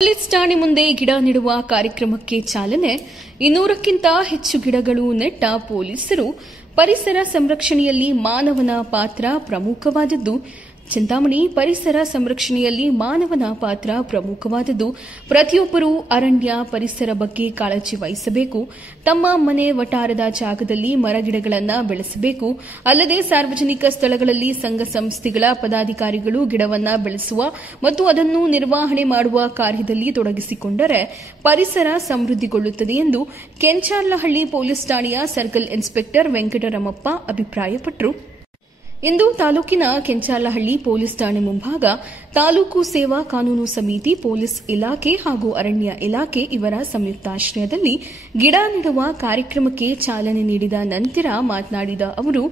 Police ಠಾಣೆ ಮುಂದೆ ಗಿಡ ನೆಡುವ ಕಾರ್ಯಕ್ರಮಕ್ಕೆ ಚಾಲನೆ 200ಕ್ಕಿಂತ ಹೆಚ್ಚು ಗಿಡಗಳು ನೆಟ್ಟ ಪೊಲೀಸರು ಪರಿಸರ ಸಂರಕ್ಷಣೆಯಲ್ಲಿ ಮಾನವನ ಪಾತ್ರ ಪ್ರಮುಖವಾದದ್ದು ಚಿಂತಾಮಣಿ ಪರಿಸರ ಸಂರಕ್ಷಣೆಯಲ್ಲಿ ಮಾನವನ ಪಾತ್ರ ಪ್ರಮುಖವಾದದ್ದು ಪ್ರತಿಯೊಬ್ಬರೂ ಅರಣ್ಯ ಪರಿಸರ ಬಗ್ಗೆ ಕಾಳಜಿ ವಹಿಸಬೇಕು ತಮ್ಮ ಮನೆ ವಟಾರದ ಜಾಗದಲ್ಲಿ ಮರಗಿಡಗಳನ್ನು ಬೆಳೆಸಬೇಕು ಅಲ್ಲದೆ ಸಾರ್ವಜನಿಕ ಸ್ಥಳಗಳಲ್ಲಿ ಸಂಘ ಸಂಸ್ಥೆಗಳ ಪದಾಧಿಕಾರಿಗಳು ಗಿಡವನ್ನು ಬೆಳೆಸುವ ಮತ್ತು ಅದನ್ನು ನಿರ್ವಹಣೆ ಮಾಡುವ ಕಾರ್ಯದಲ್ಲಿ ತೊಡಗಿಸಿಕೊಂಡರೆ ಪರಿಸರ ಸಮೃದ್ಧಿಗೊಳ್ಳುತ್ತದೆ ಎಂದು ಕೆಂಚಾರ್ಲಹಳ್ಳಿ ಪೊಲೀಸ್ ಠಾಣೆಯ ಸರ್ಕಲ್ ಇನ್ಸ್ಪೆಕ್ಟರ್ ವೆಂಕಟರಮಪ್ಪ ಅಭಿಪ್ರಾಯಪಟ್ಟರು. ಇಂದು ತಾಲೂಕಿನ ಕೆಂಚಾರ್ಲಹಳ್ಳಿ ಪೊಲೀಸ್ ಠಾಣೆ ಮುಂಭಾಗ ತಾಲೂಕು ಸೇವಾ ಕಾನೂನು ಸಮಿತಿ ಪೊಲೀಸ್ ಇಲಾಖೆ ಹಾಗೂ ಅರಣ್ಯ ಇಲಾಖೆ ಇವರ ಸಂಯುಕ್ತಾಶ್ರಯದಲ್ಲಿ ಗಿಡ ನೆಡುವ ಕಾರ್ಯಕ್ರಮಕ್ಕೆ ಚಾಲನೆ ನೀಡಿದ ನಂತರ ಮಾತನಾಡಿದ ಅವರು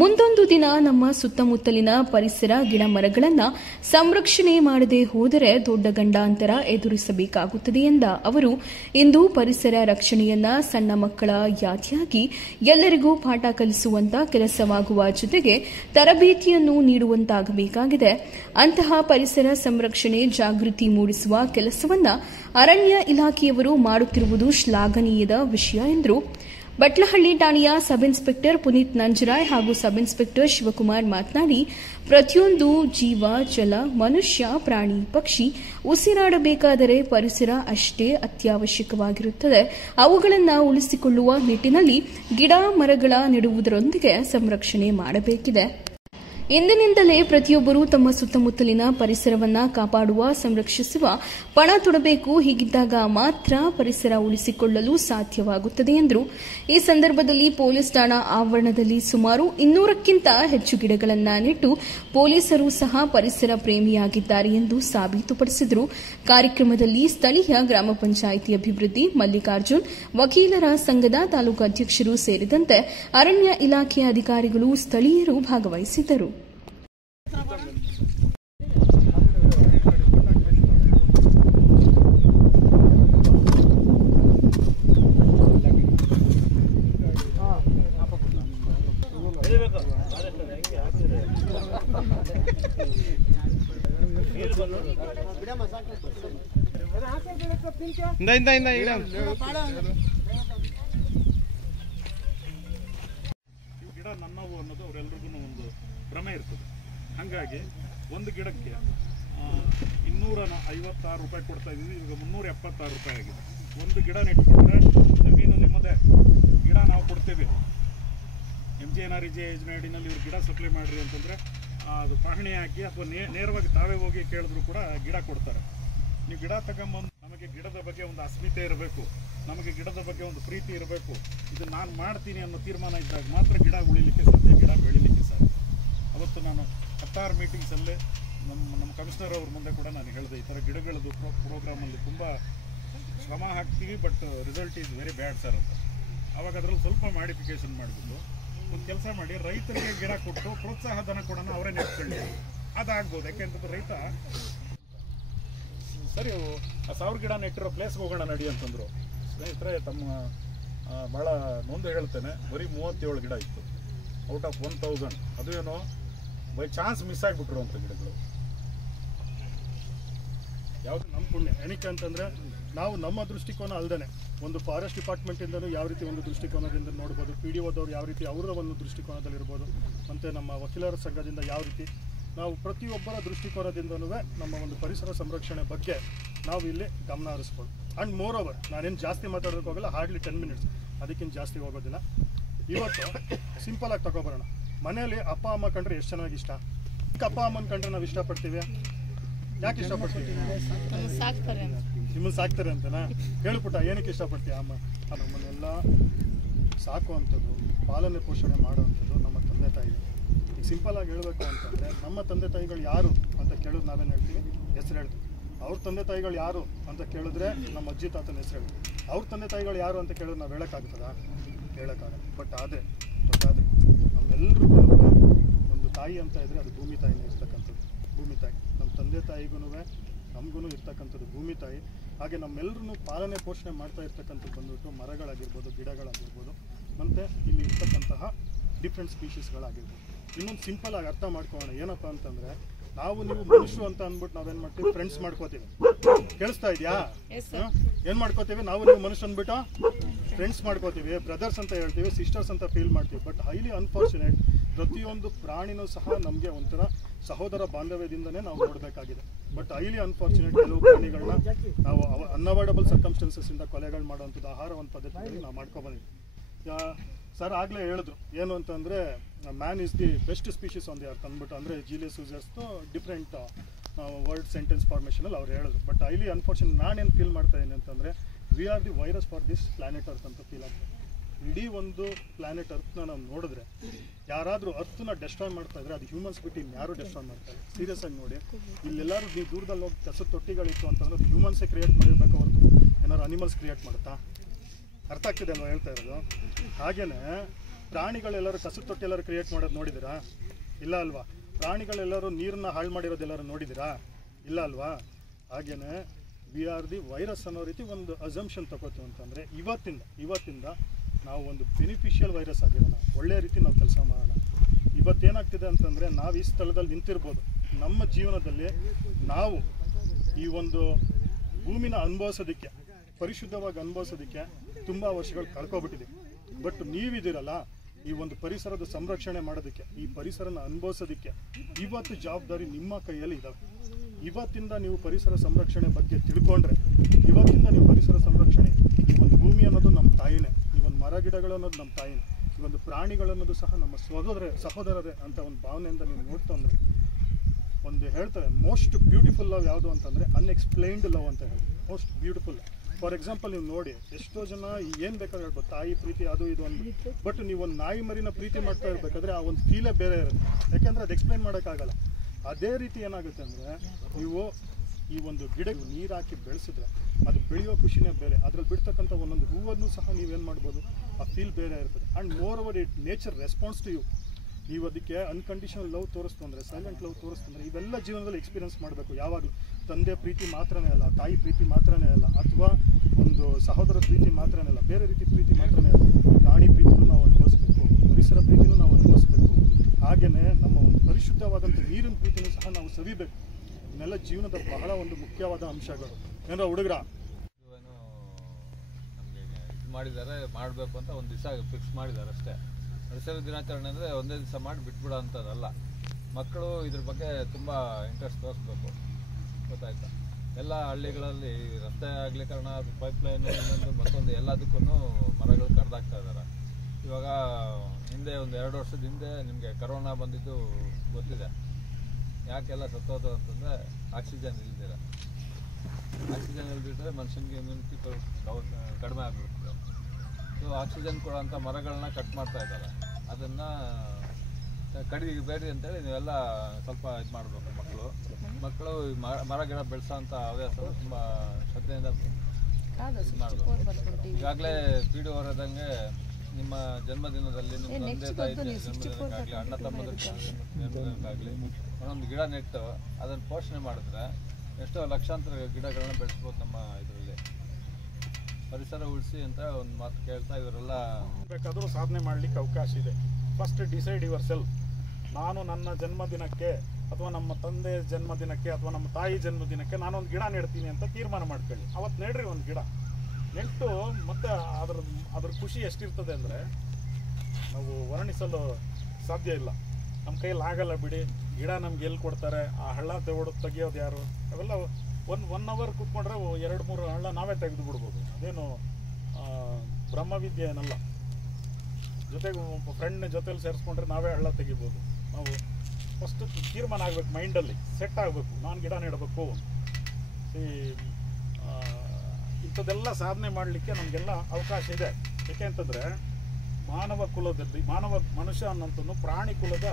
ಮುಂದೊಂದು ದಿನ ನಮ್ಮ ಸುತ್ತಮುತ್ತಲಿನ ಪರಿಸರ ಗಿಡ ಮರಗಳನ್ನು ಸಂರಕ್ಷಣೆ ಮಾಡದೆ ಹೋದರೆ ದೊಡ್ಡ ಗಂಡಾಂತರ ಎದುರಿಸಬೇಕಾಗುತ್ತದೆ ಎಂದ ಅವರು ಇಂದು ಪರಿಸರ ರಕ್ಷಣೆಯನ್ನ ಸಣ್ಣ ಮಕ್ಕಳ ಯಾತಿಯಾಗಿ ಎಲ್ಲರಿಗೂ ಪಾಠ ಕಲಿಸುವಂತ ಕೆಲಸವಾಗುವ ಜೊತೆಗೆ ತರಬೇತಿಯನ್ನು ನೀಡುವಂತಾಗಬೇಕಾಗಿದೆ. ಅಂತಹ ಪರಿಸರ ಸಂರಕ್ಷಣೆ ಜಾಗೃತಿ ಮೂಡಿಸುವ ಕೆಲಸವನ್ನ ಅರಣ್ಯ ಇಲಾಖೆಯವರು ಮಾಡುತ್ತಿರುವುದು ಶ್ಲಾಘನೀಯದ ವಿಷಯ ಎಂದರು. ಬಟ್ಲಹಳ್ಳಿ ಠಾಣೆಯ ಸಬ್ ಇನ್ಸ್ಪೆಕ್ಟರ್ ಪುನೀತ್ ನಂಜರಾಯ್ ಹಾಗೂ ಸಬ್ ಇನ್ಸ್ಪೆಕ್ಟರ್ ಶಿವಕುಮಾರ್ ಮಾತನಾಡಿ ಪ್ರತಿಯೊಂದು ಜೀವ ಜಲ ಮನುಷ್ಯ ಪ್ರಾಣಿ ಪಕ್ಷಿ ಉಸಿರಾಡಬೇಕಾದರೆ ಪರಿಸರ ಅಷ್ಟೇ ಅತ್ಯವಶ್ಯಕವಾಗಿರುತ್ತದೆ. ಅವುಗಳನ್ನು ಉಳಿಸಿಕೊಳ್ಳುವ ನಿಟ್ಟಿನಲ್ಲಿ ಗಿಡ ಮರಗಳ ನೆಡುವುದರೊಂದಿಗೆ ಸಂರಕ್ಷಣೆ ಮಾಡಬೇಕಿದೆ. ಇಂದಿನಿಂದಲೇ ಪ್ರತಿಯೊಬ್ಬರೂ ತಮ್ಮ ಸುತ್ತಮುತ್ತಲಿನ ಪರಿಸರವನ್ನು ಕಾಪಾಡುವ ಸಂರಕ್ಷಿಸುವ ಪಣ ತೊಡಬೇಕು. ಹೀಗಿದ್ದಾಗ ಮಾತ್ರ ಪರಿಸರ ಉಳಿಸಿಕೊಳ್ಳಲು ಸಾಧ್ಯವಾಗುತ್ತದೆ ಎಂದರು. ಈ ಸಂದರ್ಭದಲ್ಲಿ ಪೊಲೀಸ್ ಠಾಣಾ ಆವರಣದಲ್ಲಿ ಸುಮಾರು 200ಕ್ಕಿಂತ ಹೆಚ್ಚು ಗಿಡಗಳನ್ನು ನೆಟ್ಟು ಪೊಲೀಸರು ಸಹ ಪರಿಸರ ಪ್ರೇಮಿಯಾಗಿದ್ದಾರೆ ಎಂದು ಸಾಬೀತುಪಡಿಸಿದರು. ಕಾರ್ಯಕ್ರಮದಲ್ಲಿ ಸ್ಥಳೀಯ ಗ್ರಾಮ ಪಂಚಾಯಿತಿ ಅಭಿವೃದ್ಧಿ ಮಲ್ಲಿಕಾರ್ಜುನ್, ವಕೀಲರ ಸಂಘದ ತಾಲೂಕು ಅಧ್ಯಕ್ಷರು ಸೇರಿದಂತೆ ಅರಣ್ಯ ಇಲಾಖೆಯ ಅಧಿಕಾರಿಗಳು ಸ್ಥಳೀಯರು ಭಾಗವಹಿಸಿದ್ದರು. ಗಿಡ ನನ್ನವು ಅನ್ನೋದು ಅವರೆಲ್ಲರಿಗೂ ಒಂದು ಭ್ರಮೆ ಇರ್ತದೆ. ಹಾಗಾಗಿ ಒಂದು ಗಿಡಕ್ಕೆ 256 ರೂಪಾಯಿ ಕೊಡ್ತಾ ಇದ್ದೀವಿ. ಈಗ 376 ರೂಪಾಯಿ ಆಗಿದೆ. ಒಂದು ಗಿಡ ನೆಟ್ಕೊಂಡ್ರೆ ಜಮೀನು ನಿಮ್ಮದೇ, ಗಿಡ ನಾವು ಕೊಡ್ತೇವೆ. MGNREGA ಯೋಜನೆ ಅಡಿನಲ್ಲಿ ಇವ್ರು ಗಿಡ ಸಪ್ಲೈ ಮಾಡಿರಿ ಅಂತಂದರೆ ಅದು ಪಹಣಿ ಹಾಕಿ ಅಥವಾ ನೇರವಾಗಿ ತಾವೇ ಹೋಗಿ ಕೇಳಿದ್ರು ಕೂಡ ಗಿಡ ಕೊಡ್ತಾರೆ. ನೀವು ಗಿಡ ತಗೊಂಬಂದು ನಮಗೆ ಗಿಡದ ಬಗ್ಗೆ ಒಂದು ಅಸ್ಮಿತೆ ಇರಬೇಕು, ನಮಗೆ ಗಿಡದ ಬಗ್ಗೆ ಒಂದು ಪ್ರೀತಿ ಇರಬೇಕು. ಇದು ನಾನು ಮಾಡ್ತೀನಿ ಅನ್ನೋ ತೀರ್ಮಾನ ಇದ್ದಾಗ ಮಾತ್ರ ಗಿಡ ಉಳಿಲಿಕ್ಕೆ ಸಾಧ್ಯ, ಗಿಡ ಬೆಳಿಲಿಕ್ಕೆ ಸಾಧ್ಯ. ಅವತ್ತು ನಾನು 16 ಮೀಟಿಂಗ್ಸಲ್ಲೇ ನಮ್ಮ ಕಮಿಷನರ್ ಅವ್ರ ಮುಂದೆ ಕೂಡ ನಾನು ಹೇಳಿದೆ, ಈ ಥರ ಗಿಡಗಳದ್ದು ಪ್ರೋಗ್ರಾಮಲ್ಲಿ ತುಂಬ ಶ್ರಮ ಹಾಕ್ತೀವಿ, but result is very bad sir ಅಂತ. ಆವಾಗ ಅದರಲ್ಲಿ ಸ್ವಲ್ಪ ಮಾಡಿಫಿಕೇಶನ್ ಮಾಡಿಬಿಟ್ಟು ಒಂದು ಕೆಲಸ ಮಾಡಿ, ರೈತರಿಗೆ ಗಿಡ ಕೊಟ್ಟು ಪ್ರೋತ್ಸಾಹ ಧನ ಕೊಡೋಣ, ಅವರೇ ನೆಟ್ಕೊಳ್ಳಿ. ಅದಾಗ್ಬೋದು. ಯಾಕೆಂತಂದ್ರೆ ರೈತ ಸರಿ 1000 ಗಿಡ ನೆಟ್ಟಿರೋ ಪ್ಲೇಸ್ಗೆ ಹೋಗೋಣ ನಡಿ ಅಂತಂದರು. ಸ್ನೇಹಿತರೆ, ತಮ್ಮ ಭಾಳ ನೊಂದು ಹೇಳ್ತೇನೆ, ಬರೀ 37 ಗಿಡ ಇತ್ತು ಔಟ್ ಆಫ್ 1000. ಅದು ಏನೋ ಬೈ ಚಾನ್ಸ್ ಮಿಸ್ ಆಗಿಬಿಟ್ರು ಅಂತ ಗಿಡಗಳು. ಯಾವುದು ನಮ್ಮ ಪುಣ್ಯ ಏನಕ್ಕೆ ಅಂತಂದರೆ ನಾವು ನಮ್ಮ ದೃಷ್ಟಿಕೋನ ಅಲ್ಲದೇ ಒಂದು ಫಾರೆಸ್ಟ್ ಡಿಪಾರ್ಟ್ಮೆಂಟಿಂದಲೂ ಯಾವ ರೀತಿ ಒಂದು ದೃಷ್ಟಿಕೋನದಿಂದ ನೋಡ್ಬೋದು, PDOದವ್ರು ಯಾವ ರೀತಿ ಅವರ ಒಂದು ದೃಷ್ಟಿಕೋನದಲ್ಲಿರ್ಬೋದು, ಮತ್ತು ನಮ್ಮ ವಕೀಲರ ಸಂಘದಿಂದ ಯಾವ ರೀತಿ ನಾವು ಪ್ರತಿಯೊಬ್ಬರ ದೃಷ್ಟಿಕೋನದಿಂದಲೂ ನಮ್ಮ ಒಂದು ಪರಿಸರ ಸಂರಕ್ಷಣೆ ಬಗ್ಗೆ ನಾವು ಇಲ್ಲಿ ಗಮನ ಹರಿಸ್ಬೋದು. ಆ್ಯಂಡ್ ಮೋರ್ ಓವರ್ ನಾನೇನು ಜಾಸ್ತಿ ಮಾತಾಡೋದಕ್ಕೆ ಹೋಗಲ್ಲ, ಹಾರ್ಡ್ಲಿ 10 ಮಿನಿಟ್ಸ್, ಅದಕ್ಕಿಂತ ಜಾಸ್ತಿ ಹೋಗೋದಿಲ್ಲ. ಇವತ್ತು ಸಿಂಪಲಾಗಿ ತಗೊಬರೋಣ. ಮನೆಯಲ್ಲಿ ಅಪ್ಪ ಅಮ್ಮ ಕಂಡ್ರೆ ಎಷ್ಟು ಚೆನ್ನಾಗಿ ಇಷ್ಟ. ಅಪ್ಪ ಅಮ್ಮನ ಕಂಡ್ರೆ ನಾವು ಇಷ್ಟಪಡ್ತೀವಿ. ಯಾಕೆ ಇಷ್ಟಪಡ್ತೀವಿ? ನಿಮ್ಮನ್ನು ಸಾಕ್ತಾರೆ ಅಂತನಾ? ಹೇಳ್ಬಿಟ್ಟ ಏನಕ್ಕೆ ಇಷ್ಟಪಡ್ತೀವಿ? ಅಮ್ಮ ನಮ್ಮನ್ನೆಲ್ಲ ಸಾಕುವಂಥದ್ದು, ಪಾಲನೆ ಪೋಷಣೆ ಮಾಡುವಂಥದ್ದು ನಮ್ಮ ತಂದೆ ತಾಯಿ. ಈಗ ಸಿಂಪಲಾಗಿ ಹೇಳಬೇಕು ಅಂತಂದರೆ ನಮ್ಮ ತಂದೆ ತಾಯಿಗಳು ಯಾರು ಅಂತ ಕೇಳಿದ್ರೆ ನಾವೇನು ಹೇಳ್ತೀವಿ? ಹೆಸರು ಹೇಳ್ತೀವಿ. ಅವ್ರ ತಂದೆ ತಾಯಿಗಳು ಯಾರು ಅಂತ ಕೇಳಿದ್ರೆ ನಮ್ಮ ಅಜ್ಜಿ ತಾತನ ಹೆಸರು ಹೇಳ್ತೀವಿ. ಅವ್ರ ತಂದೆ ತಾಯಿಗಳು ಯಾರು ಅಂತ ಕೇಳಿದ್ರೆ ನಾವು ಹೇಳೋಕ್ಕಾಗ್ತದಾ? ಹೇಳೋಕ್ಕಾಗಲ್ಲ. ಬಟ್ ಆದರೆ ಗೊತ್ತಾದರೆ ನಮ್ಮೆಲ್ರಿಗೂ ಒಂದು ತಾಯಿ ಅಂತ ಇದ್ದರೆ ಅದು ಭೂಮಿ ತಾಯಿನೇ ಇರ್ತಕ್ಕಂಥದ್ದು. ಭೂಮಿ ತಾಯಿ ನಮ್ಮ ತಂದೆ ತಾಯಿಗೂ ನಮಗೂ ಇರ್ತಕ್ಕಂಥದ್ದು ಭೂಮಿ ತಾಯಿ. ಹಾಗೆ ನಮ್ಮೆಲ್ಲರೂ ಪಾಲನೆ ಪೋಷಣೆ ಮಾಡ್ತಾ ಇರ್ತಕ್ಕಂಥದ್ದು ಬಂದ್ಬಿಟ್ಟು ಮರಗಳಾಗಿರ್ಬೋದು, ಗಿಡಗಳಾಗಿರ್ಬೋದು, ಮತ್ತು ಇಲ್ಲಿ ಇರ್ತಕ್ಕಂತಹ ಡಿಫ್ರೆಂಟ್ ಸ್ಪೀಷೀಸ್ಗಳಾಗಿರ್ಬೋದು. ಇನ್ನೊಂದು ಸಿಂಪಲ್ ಆಗಿ ಅರ್ಥ ಮಾಡ್ಕೊಳ್ಳೋಣ. ಏನಪ್ಪ ಅಂತಂದರೆ ನಾವು ನೀವು ಮನುಷ್ಯರು ಅಂತ ಅಂದ್ಬಿಟ್ಟು ನಾವೇನು ಮಾಡ್ತೀವಿ? ಫ್ರೆಂಡ್ಸ್ ಮಾಡ್ಕೋತೀವಿ. ಕೇಳಿಸ್ತಾ ಇದೆಯಾ? ಏನ್ ಮಾಡ್ಕೋತೀವಿ ನಾವು ನೀವು ಮನುಷ್ಯ ಅಂದ್ಬಿಟ್ಟು ಫ್ರೆಂಡ್ಸ್ ಮಾಡ್ಕೋತೀವಿ, ಬ್ರದರ್ಸ್ ಅಂತ ಹೇಳ್ತೀವಿ, ಸಿಸ್ಟರ್ಸ್ ಅಂತ ಫೀಲ್ ಮಾಡ್ತೀವಿ. ಬಟ್ ಹೈಲಿ ಅನ್ಫಾರ್ಚುನೇಟ್, ಪ್ರತಿಯೊಂದು ಪ್ರಾಣಿನೂ ಸಹ ನಮಗೆ ಒಂಥರ ಸಹೋದರ ಬಾಂಧವ್ಯದಿಂದನೇ ನಾವು ನೋಡಬೇಕಾಗಿದೆ. ಬಟ್ ಹೈಲಿ ಅನ್ಫಾರ್ಚುನೇಟ್, ಕೆಲವು ಪ್ರಾಣಿಗಳನ್ನ ನಾವು ಅನ್ಅವಾಯ್ಡಬಲ್ ಸರ್ಕಮ್ಸ್ಟೆನ್ಸಸ್ ಇಂದ ಕೊಲೆಗಳು ಮಾಡುವಂಥದ್ದು ಆಹಾರ ಒಂದು ಪದ್ಧತಿಯಲ್ಲಿ ನಾವು ಮಾಡ್ಕೊಬಂದಿದ್ವಿ. ಸರ್ ಆಗಲೇ ಹೇಳಿದ್ರು ಏನು ಅಂತಂದರೆ, man is the best species on the earth ಅಂದ್ಬಿಟ್ಟು, ಅಂದರೆ ಜೀಲಿಯಸ್ ಸೂಸರ್ಸ್ದು ಡಿಫ್ರೆಂಟ್ ವರ್ಡ್ ಸೆಂಟೆನ್ಸ್ ಫಾರ್ಮೇಷನಲ್ಲಿ ಅವ್ರು ಹೇಳಿದ್ರು. ಬಟ್ ಹೈಲಿ ಅನ್ಫಾರ್ಚುನೇಟ್ ನಾನೇನು ಫೀಲ್ ಮಾಡ್ತಾ ಇದ್ದೀನಿ ಅಂತಂದರೆ, we are the virus for this planet earth ಅಂತ ಫೀಲ್ ಆಗ್ತದೆ. ಇಡೀ ಒಂದು ಪ್ಲಾನೆಟ್ ಅರ್ತ್ನ ನಾವು ನೋಡಿದ್ರೆ, ಯಾರಾದರೂ ಅರ್ಥನ ಡೆಸ್ಟ್ರಾಯ್ ಮಾಡ್ತಾ ಇದ್ರೆ ಅದು ಹ್ಯೂಮನ್ಸ್ ಬಿಟ್ಟು ಇನ್ಯಾರು ಡೆಸ್ಟ್ರಾಯ್ ಮಾಡ್ತಾರೆ. ಸೀರಿಯಸ್ ಆಗಿ ನೋಡಿ, ಇಲ್ಲೆಲ್ಲರೂ ನೀವು ದೂರದಲ್ಲಿ ಹೋಗಿ ಕಸದ ತೊಟ್ಟಿಗಳಿತ್ತು ಅಂತಂದ್ರೆ ಅದು ಹ್ಯೂಮನ್ಸೇ ಕ್ರಿಯೇಟ್ ಮಾಡಿರ್ಬೇಕು ಹೊರತು ಏನಾದ್ರು ಅನಿಮಲ್ಸ್ ಕ್ರಿಯೇಟ್ ಮಾಡುತ್ತಾ? ಅರ್ಥ ಆಗ್ತಿದೆ ಅಲ್ವಾ ಹೇಳ್ತಾ ಇರೋದು? ಹಾಗೇನೆ ಪ್ರಾಣಿಗಳೆಲ್ಲರೂ ಕಸದ ತೊಟ್ಟಿ ಎಲ್ಲರೂ ಕ್ರಿಯೇಟ್ ಮಾಡೋದು ನೋಡಿದಿರಾ? ಇಲ್ಲ ಅಲ್ವಾ? ಪ್ರಾಣಿಗಳೆಲ್ಲರೂ ನೀರನ್ನ ಹಾಳು ಮಾಡಿರೋದೆಲ್ಲರೂ ನೋಡಿದಿರಾ? ಇಲ್ಲ ಅಲ್ವಾ? ಹಾಗೇನೆ ವಿ ಆರ್ ದಿ ವೈರಸ್ ಅನ್ನೋ ರೀತಿ ಒಂದು ಅಸಂಪ್ಷನ್ ತಗೋತೀವಿ ಅಂತಂದರೆ, ಇವತ್ತಿಂದ ನಾವು ಒಂದು ಬೆನಿಫಿಷಿಯಲ್ ವೈರಸ್ ಆಗಿರೋಣ, ಒಳ್ಳೆಯ ರೀತಿ ನಾವು ಕೆಲಸ ಮಾಡೋಣ. ಇವತ್ತೇನಾಗ್ತಿದೆ ಅಂತಂದರೆ, ನಾವು ಈ ಸ್ಥಳದಲ್ಲಿ ನಿಂತಿರ್ಬೋದು, ನಮ್ಮ ಜೀವನದಲ್ಲಿ ನಾವು ಈ ಒಂದು ಭೂಮಿನ ಅನುಭವಿಸೋದಕ್ಕೆ, ಪರಿಶುದ್ಧವಾಗಿ ಅನುಭವಿಸೋದಕ್ಕೆ ತುಂಬ ವರ್ಷಗಳು ಕಳ್ಕೊಬಿಟ್ಟಿದ್ದೀವಿ. ಬಟ್ ನೀವಿದ್ದೀರಲ್ಲ, ಈ ಒಂದು ಪರಿಸರದ ಸಂರಕ್ಷಣೆ ಮಾಡೋದಕ್ಕೆ, ಈ ಪರಿಸರನ ಅನುಭವಿಸೋದಕ್ಕೆ ಇವತ್ತು ಜವಾಬ್ದಾರಿ ನಿಮ್ಮ ಕೈಯಲ್ಲಿ ಇದ್ದಾವೆ. ಇವತ್ತಿಂದ ನೀವು ಪರಿಸರ ಸಂರಕ್ಷಣೆ ಬಗ್ಗೆ ತಿಳ್ಕೊಂಡ್ರೆ, ಇವತ್ತಿಂದ ನೀವು ಪರಿಸರ ಸಂರಕ್ಷಣೆ, ಈ ಒಂದು ಭೂಮಿ ಅನ್ನೋದು ನಮ್ಮ ತಾಯಿನೇ, ಈ ಒಂದು ಮರ ಗಿಡಗಳು ಅನ್ನೋದು ನಮ್ಮ ತಾಯಿನೇ, ಈ ಒಂದು ಪ್ರಾಣಿಗಳು ಅನ್ನೋದು ಸಹ ನಮ್ಮ ಸಹೋದರರೇ ಅಂತ ಒಂದು ಭಾವನೆಯಿಂದ ನೀವು ನೋಡ್ತಂದ್ರೆ, ಒಂದು ಹೇಳ್ತಾರೆ ಮೋಸ್ಟ್ ಬ್ಯೂಟಿಫುಲ್ ಲವ್ ಯಾವುದು ಅಂತಂದರೆ ಅನ್ಎಕ್ಸ್ಪ್ಲೈನ್ಡ್ ಲವ್ ಅಂತ ಹೇಳಿ, ಮೋಸ್ಟ್ ಬ್ಯೂಟಿಫುಲ್. ಫಾರ್ ಎಕ್ಸಾಂಪಲ್ ನೀವು ನೋಡಿ, ಎಷ್ಟೋ ಜನ ಏನು ಬೇಕಾದ್ರೆ ಹೇಳ್ಬೋದು, ತಾಯಿ ಪ್ರೀತಿ ಅದು ಇದು ಒಂದು. ಬಟ್ ನೀವು ಒಂದು ನಾಯಿ ಮರಿನ ಪ್ರೀತಿ ಮಾಡ್ತಾ ಇರಬೇಕಾದ್ರೆ ಆ ಒಂದು ಫೀಲೇ ಬೇರೆ ಇರುತ್ತೆ, ಯಾಕೆಂದರೆ ಅದು ಎಕ್ಸ್ಪ್ಲೈನ್ ಮಾಡೋಕ್ಕಾಗಲ್ಲ. ಅದೇ ರೀತಿ ಏನಾಗುತ್ತೆ ಅಂದರೆ, ನೀವು ಈ ಒಂದು ಗಿಡಕ್ಕೆ ನೀರು ಹಾಕಿ ಬೆಳೆಸಿದ್ರೆ ಅದು ಬೆಳೆಯೋ ಖುಷಿನೇ ಬೇರೆ. ಅದ್ರಲ್ಲಿ ಬಿಡ್ತಕ್ಕಂಥ ಒಂದೊಂದು ಹೂವನ್ನು ಸಹ ನೀವೇನು ಮಾಡ್ಬೋದು, ಆ ಫೀಲ್ ಬೇರೆ ಇರ್ತದೆ. And moreover it nature response to you. ನೀವು ಅದಕ್ಕೆ ಅನ್ಕಂಡೀಷನಲ್ ಲವ್ ತೋರಿಸ್ತಂದ್ರೆ, ಸೈಲೆಂಟ್ ಲವ್ ತೋರಿಸ್ತಂದ್ರೆ, ಇವೆಲ್ಲ ಜೀವನದಲ್ಲಿ ಎಕ್ಸ್ಪೀರಿಯನ್ಸ್ ಮಾಡಬೇಕು. ಯಾವಾಗಲೂ ತಂದೆ ಪ್ರೀತಿ ಮಾತ್ರನೇ ಅಲ್ಲ, ತಾಯಿ ಪ್ರೀತಿ ಮಾತ್ರನೇ ಅಲ್ಲ, ಅಥವಾ ಒಂದು ಸಹೋದರ ಪ್ರೀತಿ ಮಾತ್ರನೇ ಅಲ್ಲ, ಬೇರೆ ರೀತಿ ಪ್ರೀತಿ ಮಾತ್ರನೇ ಅಲ್ಲ, ಪ್ರಾಣಿ ಪ್ರೀತಿನೂ ನಾವು ಅನುಭವಿಸ್ಬೇಕು, ಪರಿಸರ ಪ್ರೀತಿನೂ ನಾವು ಅನುಭವಿಸ್ಬೇಕು. ಹಾಗೆಯೇ ನಮ್ಮ ಒಂದು ಪರಿಶುದ್ಧವಾದಂಥ ನೀರಿನ ಪ್ರೀತಿನೂ ಸಹ ನಾವು ಸವಿಬೇಕು. ಇವನ್ನೆಲ್ಲ ಜೀವನದ ಬಹಳ ಒಂದು ಮುಖ್ಯವಾದ ಅಂಶಗಳು. ಏನಾರ ಹುಡುಗರ ನಮಗೆ ಇದು ಮಾಡಿದ್ದಾರೆ, ಮಾಡಬೇಕು ಅಂತ ಒಂದು ದಿವಸ ಫಿಕ್ಸ್ ಮಾಡಿದ್ದಾರೆ ಅಷ್ಟೇ. ಪರಿಸರ ದಿನಾಚರಣೆ ಅಂದರೆ ಒಂದೇ ದಿವಸ ಮಾಡಿ ಬಿಟ್ಬಿಡೋ ಅಂಥದ್ದಲ್ಲ. ಮಕ್ಕಳು ಇದ್ರ ಬಗ್ಗೆ ತುಂಬ ಇಂಟ್ರೆಸ್ಟ್ ತೋರಿಸ್ಬೇಕು, ಗೊತ್ತಾಯ್ತಾ? ಎಲ್ಲ ಹಳ್ಳಿಗಳಲ್ಲಿ ರಸ್ತೆ ಅಗಲೀಕರಣ, ಪೈಪ್ಲೈನು, ಇನ್ನೊಂದು ಮತ್ತೊಂದು ಎಲ್ಲದಕ್ಕೂ ಮರಗಳು ಕಡ್ದಾಕ್ತಾ ಇದ್ದಾರೆ. ಇವಾಗ ಹಿಂದೆ ಒಂದು 2 ವರ್ಷದ ಹಿಂದೆ ನಿಮಗೆ ಕರೋನಾ ಬಂದಿದ್ದು ಗೊತ್ತಿದೆ. ಯಾಕೆಲ್ಲ ಸತ್ತೋದು ಅಂತಂದರೆ ಆಕ್ಸಿಜನ್ ಇಲ್ದಿರ. ಆಕ್ಸಿಜನ್ ಇಲ್ದಿದ್ರೆ ಮನುಷ್ಯನಿಗೆ ಇಮ್ಯುನಿಟಿ ಕಡಿಮೆ ಆಗಿಬಿಡ್ತದೆ. ಸೊ ಆಕ್ಸಿಜನ್ ಕೊಡೋಂಥ ಮರಗಳನ್ನ ಕಟ್ ಮಾಡ್ತಾ ಇದ್ದಾರೆ. ಅದನ್ನು ಕಡಿಬೇಡಿ ಅಂತೇಳಿ ನೀವೆಲ್ಲ ಸ್ವಲ್ಪ ಇದು ಮಾಡಬೇಕು. ಮಕ್ಕಳು ಮರ ಗಿಡ ಬೆಳೆಸೋ ಅಂಥ ಹವ್ಯಾಸ ತುಂಬ ಶ್ರದ್ಧೆಯಿಂದ ಮಾಡಬೇಕು. ಈಗಾಗಲೇ ಪೀಡಿ ಹೊರದಂಗೆ ನಿಮ್ಮ ಜನ್ಮದಿನದಲ್ಲಿ ನಿಮ್ಮ ತಂದೆ ತಾಯಿ ಜನ್ಮದಿನಕ್ಕಾಗಲಿ, ಅಣ್ಣ ತಮ್ಮದ ಜನ್ಮದಿನಕ್ಕಾಗಲಿ ಒಂದೊಂದು ಗಿಡ ನೆಟ್ಟು ಅದನ್ನು ಪೋಷಣೆ ಮಾಡಿದ್ರೆ ಎಷ್ಟೋ ಲಕ್ಷಾಂತರ ಗಿಡಗಳನ್ನ ಬೆಳೆಸ್ಬೋದು ನಮ್ಮ ಇದರಲ್ಲಿ. ಪರಿಸರ ಉಳಿಸಿ ಅಂತ ಒಂದು ಮಾತು ಕೇಳ್ತಾ ಇವರೆಲ್ಲ ಬೇಕಾದರೂ ಸಾಧನೆ ಮಾಡಲಿಕ್ಕೆ ಅವಕಾಶ ಇದೆ. First decide your self. ನಾನು ನನ್ನ ಜನ್ಮದಿನಕ್ಕೆ ಅಥವಾ ನಮ್ಮ ತಂದೆ ಜನ್ಮದಿನಕ್ಕೆ ಅಥವಾ ನಮ್ಮ ತಾಯಿ ಜನ್ಮದಿನಕ್ಕೆ ನಾನೊಂದು ಗಿಡ ನೆಡ್ತೀನಿ ಅಂತ ತೀರ್ಮಾನ ಮಾಡ್ಕೊಳ್ಳಿ. ಅವತ್ತು ನೆಡ್ರಿ ಒಂದು ಗಿಡ ನೆಟ್ಟು, ಮತ್ತು ಅದ್ರ ಖುಷಿ ಎಷ್ಟಿರ್ತದೆ ಅಂದರೆ ನಾವು ವರ್ಣಿಸಲು ಸಾಧ್ಯ ಇಲ್ಲ. ನಮ್ಮ ಕೈಯಲ್ಲಿ ಆಗಲ್ಲ ಬಿಡಿ. ಗಿಡ ನಮ್ಗೆ ಎಲ್ಲಿ ಕೊಡ್ತಾರೆ? ಆ ಹಳ್ಳ ತೆಗಿಯೋದು ಯಾರು? ಅವೆಲ್ಲ ಒನ್ ಅವರ್ ಕೂತ್ಕೊಂಡ್ರೆ 2-3 ಹಳ್ಳ ನಾವೇ ತೆಗೆದು ಬಿಡ್ಬೋದು. ಅದೇನು ಬ್ರಹ್ಮವಿದ್ಯೆ ಏನಲ್ಲ. ಜೊತೆಗೆ ಫ್ರೆಂಡ್ನ ಜೊತೆಲಿ ಸೇರಿಸ್ಕೊಂಡ್ರೆ ನಾವೇ ಹಳ್ಳ ತೆಗಿಬೋದು. ನಾವು ಫಸ್ಟ್ ತೀರ್ಮಾನ ಆಗಬೇಕು, ಮೈಂಡಲ್ಲಿ ಸೆಟ್ ಆಗಬೇಕು, ನಾನು ಗಿಡ ನೆಡಬೇಕು. ಇಂಥದ್ದೆಲ್ಲ ಸಾಧನೆ ಮಾಡಲಿಕ್ಕೆ ನಮಗೆಲ್ಲ ಅವಕಾಶ ಇದೆ. ಏಕೆ ಅಂತಂದರೆ ಮಾನವ ಕುಲದಲ್ಲಿ ಮನುಷ್ಯ ಅನ್ನೋಂಥದ್ದು ಪ್ರಾಣಿ ಕುಲದ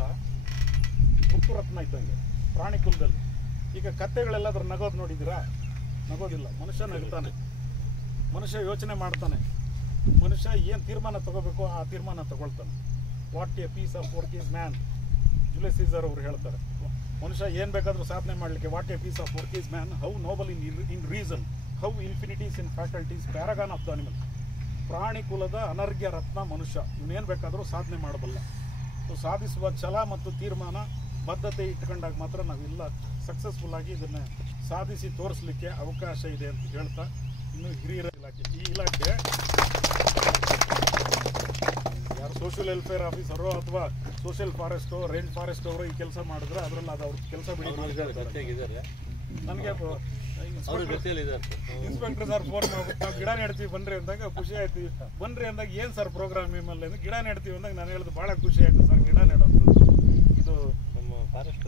ಹುಟ್ಟುರತ್ನ ಇದ್ದಂಗೆ. ಪ್ರಾಣಿ ಕುಲದಲ್ಲಿ ಈಗ ಕತ್ತೆಗಳೆಲ್ಲಾದ್ರೂ ನಗೋದು ನೋಡಿದ್ದೀರಾ? ನಗೋದಿಲ್ಲ. ಮನುಷ್ಯ ನಗ್ತಾನೆ, ಮನುಷ್ಯ ಯೋಚನೆ ಮಾಡ್ತಾನೆ, ಮನುಷ್ಯ ಏನು ತೀರ್ಮಾನ ತಗೋಬೇಕು ಆ ತೀರ್ಮಾನ ತಗೊಳ್ತಾನೆ. What a piece of work is man. Julius Caesar ಅವರು ಹೇಳ್ತಾರೆ, ಮನುಷ್ಯ ಏನು ಬೇಕಾದರೂ ಸಾಧನೆ ಮಾಡಲಿಕ್ಕೆ what a piece of work is man, how noble in reason, how infinities in faculties, paragon of the animal. ಪ್ರಾಣಿ ಕುಲದ ಅನರ್ಘ್ಯ ರತ್ನ ಮನುಷ್ಯ. ಇವನೇನು ಬೇಕಾದರೂ ಸಾಧನೆ ಮಾಡಬಲ್ಲ. ಸೊ ಸಾಧಿಸುವ ಛಲ ಮತ್ತು ತೀರ್ಮಾನ ಬದ್ಧತೆ ಇಟ್ಕೊಂಡಾಗ ಮಾತ್ರ ನಾವೆಲ್ಲ ಸಕ್ಸಸ್ಫುಲ್ ಆಗಿ ಇದನ್ನು ಸಾಧಿಸಿ ತೋರಿಸಲಿಕ್ಕೆ ಅವಕಾಶ ಇದೆ ಅಂತ ಹೇಳ್ತಾ, ಇನ್ನು ಹಿರಿಯರ ಇಲಾಖೆ, ಈ ಇಲಾಖೆ ಯಾರು ಸೋಷಿಯಲ್ ವೆಲ್ಫೇರ್ ಆಫೀಸರು ಅಥವಾ ಸೋಷಿಯಲ್ ಫಾರೆಸ್ಟು, ರೇಂಜ್ ಫಾರೆಸ್ಟ್ ಅವರು ಈ ಕೆಲಸ ಮಾಡಿದ್ರೆ ಅದರಲ್ಲಿ ಅದು ಅವ್ರ ಕೆಲಸ ಬಿಡಿ. ನನಗೆ ಇನ್ಸ್ಪೆಕ್ಟರ್ ಸರ್ ಫೋನ್ ಮಾಡ್ಬಿಟ್ಟು ನಾವು ಗಿಡ ನೆಡ್ತೀವಿ ಬನ್ರಿ ಅಂದಾಗ ಖುಷಿ ಆಯ್ತು. ಬನ್ರಿ ಅಂದಾಗ ಏನು ಸರ್ ಪ್ರೋಗ್ರಾಮ್ ನಿಮ್ಮಲ್ಲಿ ಅಂದ್ರೆ ಗಿಡ ನೆಡ್ತೀವಿ ಅಂದಾಗ ನಾನು ಹೇಳಿದ್ದು ಭಾಳ ಖುಷಿ ಆಯ್ತು ಸರ್. ಗಿಡ ನೆಡೋದು ಇದು ನಮ್ಮ ಫಾರೆಸ್ಟ್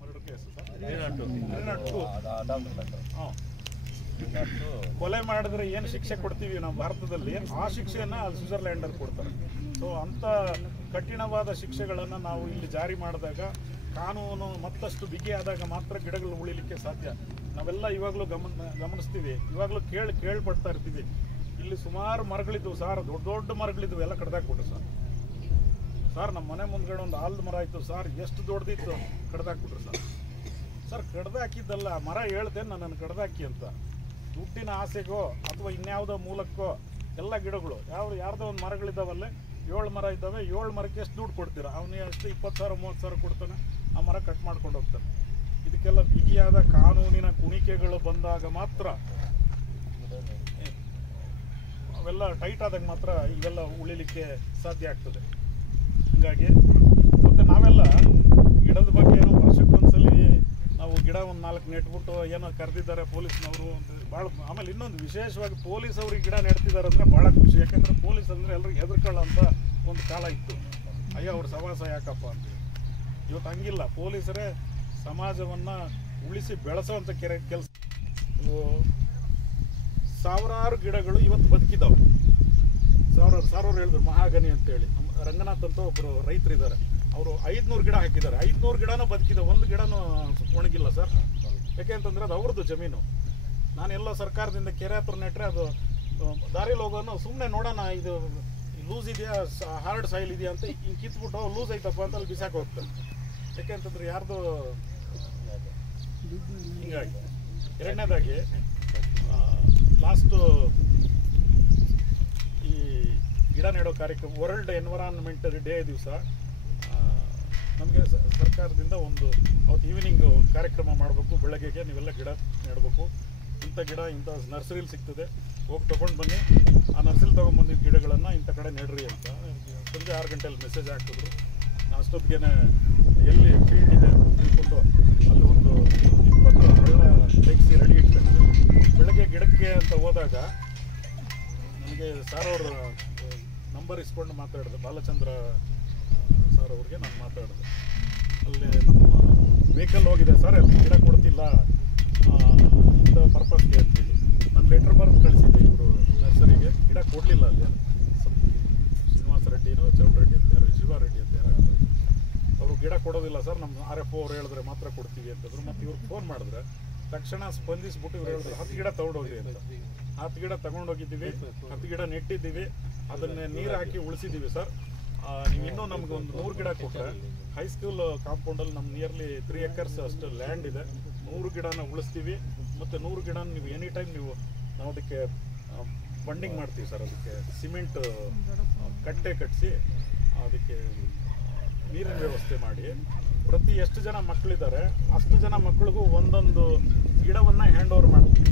ಮರಡು ಕೇಸು ಸರ್. ಕೊಲೆ ಮಾಡಿದ್ರೆ ಏನು ಶಿಕ್ಷೆ ಕೊಡ್ತೀವಿ ನಾವು ಭಾರತದಲ್ಲಿ, ಆ ಶಿಕ್ಷೆಯನ್ನ ಸ್ವಿಟ್ಜರ್ಲ್ಯಾಂಡಲ್ಲಿ ಕೊಡ್ತಾರೆ. ಸೊ ಅಂಥ ಕಠಿಣವಾದ ಶಿಕ್ಷೆಗಳನ್ನು ನಾವು ಇಲ್ಲಿ ಜಾರಿ ಮಾಡಿದಾಗ, ಕಾನೂನು ಮತ್ತಷ್ಟು ಬಿಗಿಯಾದಾಗ ಮಾತ್ರ ಗಿಡಗಳು ಉಳಿಲಿಕ್ಕೆ ಸಾಧ್ಯ. ನಾವೆಲ್ಲ ಇವಾಗಲೂ ಗಮನಿಸ್ತೀವಿ, ಇವಾಗಲೂ ಕೇಳ್ಪಡ್ತಾ ಇರ್ತೀವಿ. ಇಲ್ಲಿ ಸುಮಾರು ಮರಗಳಿದ್ವು ಸರ್, ದೊಡ್ಡ ದೊಡ್ಡ ಮರಗಳಿದ್ವು, ಎಲ್ಲ ಕಡ್ದಾಕ್ಬಿಟ್ರು ಸರ್. ಸರ್ ನಮ್ಮ ಮನೆ ಮುಂದ್ಗಡೆ ಒಂದು ಆಲದ ಮರ ಇತ್ತು ಸರ್, ಎಷ್ಟು ದೊಡ್ಡದಿತ್ತು, ಕಡ್ದಾಕ್ಬಿಟ್ರು ಸರ್. ಸರ್ ಕಡ್ದಾಕಿದ್ದಲ್ಲ, ಮರ ಹೇಳ್ತೇನೆ ನನ್ನನ್ನು ಕಡ್ದಾಕಿ ಅಂತ. ದುಡ್ಡಿನ ಆಸೆಗೋ ಅಥವಾ ಇನ್ಯಾವುದೋ ಮೂಲಕ್ಕೋ ಎಲ್ಲ ಗಿಡಗಳು ಯಾರ್ದೋ ಒಂದು ಮರಗಳಿದ್ದಾವಲ್ಲೇ, 7 ಮರ ಇದ್ದಾವೆ, 7 ಮರಕ್ಕೆ ಎಷ್ಟು ದುಡ್ಡು ಕೊಡ್ತೀರಾ? ಅವನಿಗೆ ಅಷ್ಟು 20,000 30,000 ಕೊಡ್ತಾನೆ, ಆ ಮರ ಕಟ್ ಮಾಡ್ಕೊಂಡು ಹೋಗ್ತಾನೆ. ಇದಕ್ಕೆಲ್ಲ ಬಿಗಿಯಾದ ಕಾನೂನಿನ ಕುಣಿಕೆಗಳು ಬಂದಾಗ ಮಾತ್ರ, ಅವೆಲ್ಲ ಟೈಟ್ ಆದಾಗ ಮಾತ್ರ ಇವೆಲ್ಲ ಉಳಿಲಿಕ್ಕೆ ಸಾಧ್ಯ ಆಗ್ತದೆ. ಹಾಗಾಗಿ ಮತ್ತು ನಾವೆಲ್ಲ ಗಿಡದ ಬಗ್ಗೆ ಏನೋ ವರ್ಷಕ್ಕೊಂದ್ಸಲಿ ನಾವು ಗಿಡ ಒಂದು 4 ನೆಟ್ಬಿಟ್ಟು ಏನೋ ಕರೆದಿದ್ದಾರೆ ಪೊಲೀಸ್ನವರು ಅಂತ ಭಾಳ. ಆಮೇಲೆ ಇನ್ನೊಂದು ವಿಶೇಷವಾಗಿ ಪೊಲೀಸ್ ಅವ್ರಿಗೆ ಗಿಡ ನೆಡ್ತಿದ್ದಾರೆ ಅಂದರೆ ಭಾಳ ಖುಷಿ. ಯಾಕೆಂದರೆ ಪೊಲೀಸ್ ಅಂದರೆ ಎಲ್ಲರಿಗೂ ಹೆದರ್ಕೊಳ್ಳೋಂಥ ಒಂದು ಕಾಲ ಇತ್ತು. ಅಯ್ಯೋ ಅವ್ರ ಸವಾಸ ಯಾಕಪ್ಪ ಅಂತೇಳಿ. ಇವತ್ತು ಹಂಗಿಲ್ಲ, ಪೊಲೀಸರೇ ಸಮಾಜವನ್ನು ಉಳಿಸಿ ಬೆಳೆಸೋವಂಥ ಕೆಲಸ. ಸಾವಿರಾರು ಗಿಡಗಳು ಇವತ್ತು ಬದುಕಿದ್ದಾವೆ. ಸಾವಿರಾರು ಹೇಳಿದ್ರು ಮಹಾಗನಿ ಅಂತೇಳಿ. ನಮ್ಮ ರಂಗನಾಥ್ ಅಂತ ಒಬ್ಬರು ರೈತರಿದ್ದಾರೆ, ಅವರು 500 ಗಿಡ ಹಾಕಿದ್ದಾರೆ. 500 ಗಿಡನೂ ಬದುಕಿದೆ, ಒಂದು ಗಿಡನೂ ಒಣಗಿಲ್ಲ ಸರ್. ಯಾಕೆ ಅಂತಂದರೆ ಅದು ಅವ್ರದ್ದು ಜಮೀನು. ನಾನೆಲ್ಲ ಸರ್ಕಾರದಿಂದ ಕೆರೆ ಹತ್ರ ನೆಟ್ಟರೆ ಅದು ದಾರಿಲಿ ಹೋಗೋನು ಸುಮ್ಮನೆ ನೋಡೋಣ ಇದು ಲೂಸ್ ಇದೆಯಾ, ಹಾರ್ಡ್ ಸಾಯಿಲ್ ಇದೆಯಾ ಅಂತ ಹಿಂಗೆ ಕಿತ್ಬಿಟ್ಟು ಲೂಸ್ ಐತಪ್ಪ ಅಂತ ಅಲ್ಲಿ ಬಿಸಾಕಿ ಹೋಗ್ತಾರೆ. ಯಾಕೆ ಅಂತಂದ್ರೆ ಯಾರ್ದು ಹಿಂಗಾಗಿ. ಎರಡನೇದಾಗಿ ಲಾಸ್ಟು ಈ ಗಿಡ ನೆಡೋ ಕಾರ್ಯಕ್ರಮ, ವರ್ಲ್ಡ್ ಎನ್ವಿರಾನ್ಮೆಂಟ್ ಡೇ ದಿವಸ ನಮಗೆ ಸರ್ಕಾರದಿಂದ ಒಂದು ಅವತ್ತು ಈವ್ನಿಂಗ್ ಕಾರ್ಯಕ್ರಮ ಮಾಡಬೇಕು. ಬೆಳಗ್ಗೆಗೆ ನೀವೆಲ್ಲ ಗಿಡ ನೆಡಬೇಕು, ಇಂಥ ಗಿಡ ಇಂಥ ನರ್ಸರಿಲಿ ಸಿಗ್ತದೆ, ಹೋಗಿ ತೊಗೊಂಡು ಬನ್ನಿ, ಆ ನರ್ಸರಿಲಿ ತೊಗೊಂಡ್ಬಂದಿದ್ದ ಗಿಡಗಳನ್ನು ಇಂಥ ಕಡೆ ನೆಡ್ರಿ ಅಂತ ಸಂಜೆ 6 ಗಂಟೆಯಲ್ಲಿ ಮೆಸೇಜ್ ಹಾಕಿದ್ರು. ಅಷ್ಟೊತ್ತಿಗೆ ಎಲ್ಲಿ ಫೀಲ್ಡ್ ಇದೆ ಅಂತ ತಿಳ್ಕೊಂಡು ಅಲ್ಲಿ ಒಂದು 20 ಹಳ್ಳ ತೆಗೆಸಿ ರೆಡಿ ಇಟ್ಕೊಂಡು ಬೆಳಗ್ಗೆ ಗಿಡಕ್ಕೆ ಅಂತ ಹೋದಾಗ ನನಗೆ ಸರ್ ಅವ್ರ ನಂಬರ್ ಇಸ್ಕೊಂಡು ಮಾತಾಡಿದೆ, ಬಾಲಚಂದ್ರ ಸರ್ ಅವ್ರಿಗೆ ನಾನು ಮಾತಾಡಿದೆ. ಅಲ್ಲಿ ನಮ್ಮ ವೆಹಿಕಲ್ ಹೋಗಿದೆ ಸರ್, ಅಲ್ಲಿ ಗಿಡ ಕೊಡ್ತಿಲ್ಲ ಇಂಥ ಪರ್ಪಸ್ಗೆ ಅಂತೇಳಿ ನಾನು ಲೆಟ್ರ್ ಬರೆದು ಕಳಿಸಿದ್ದೆ ಇವರು ನರ್ಸರಿಗೆ. ಗಿಡ ಕೊಡಲಿಲ್ಲ ಅಲ್ಲಿ. ಶ್ರೀನಿವಾಸ ರೆಡ್ಡಿನೋ ಚೌಡ್ರೆಡ್ಡಿ ಅಂತ ಯಾರು, ಶಿವಾರೆಡ್ಡಿ ಅಂತ ಯಾರು, ಅವರು ಗಿಡ ಕೊಡೋದಿಲ್ಲ ಸರ್, ನಮ್ಮ RFO ಅವ್ರು ಹೇಳಿದ್ರೆ ಮಾತ್ರ ಕೊಡ್ತೀವಿ ಅಂತಂದ್ರು. ಮತ್ತು ಇವ್ರಿಗೆ ಫೋನ್ ಮಾಡಿದ್ರೆ ತಕ್ಷಣ ಸ್ಪಂದಿಸ್ಬಿಟ್ಟು ಇವ್ರು ಹೇಳಿದ್ರು 10 ಗಿಡ ತೊಗೊಂಡೋಗಿ ಅಂತ. 10 ಗಿಡ ತೊಗೊಂಡೋಗಿದ್ದೀವಿ, 10 ಗಿಡ ನೆಟ್ಟಿದ್ದೀವಿ, ಅದನ್ನೇ ನೀರು ಹಾಕಿ ಉಳಿಸಿದ್ದೀವಿ ಸರ್. ನೀವು ಇನ್ನೂ ನಮ್ಗೆ ಒಂದು 100 ಗಿಡ ಕೊಟ್ಟರೆ ಹೈಸ್ಕೂಲ್ ಕಾಂಪೌಂಡಲ್ಲಿ ನಮ್ಮ ನಿಯರ್ಲಿ 3 acres ಅಷ್ಟು ಲ್ಯಾಂಡ್ ಇದೆ, 100 ಗಿಡನ ಉಳಿಸ್ತೀವಿ. ಮತ್ತು 100 ಗಿಡನ ನೀವು ಎನಿ ಟೈಮ್ ನಾವು ಅದಕ್ಕೆ ಫಂಡಿಂಗ್ ಮಾಡ್ತೀವಿ ಸರ್. ಅದಕ್ಕೆ ಸಿಮೆಂಟ್ ಕಟ್ಟೆ ಕಟ್ಟಿಸಿ ಅದಕ್ಕೆ ನೀರಿನ ವ್ಯವಸ್ಥೆ ಮಾಡಿ, ಪ್ರತಿ ಎಷ್ಟು ಜನ ಮಕ್ಕಳಿದ್ದಾರೆ ಅಷ್ಟು ಜನ ಮಕ್ಕಳಿಗೂ ಒಂದೊಂದು ಗಿಡವನ್ನು ಹ್ಯಾಂಡ್ ಓವರ್ ಮಾಡ್ತೀವಿ.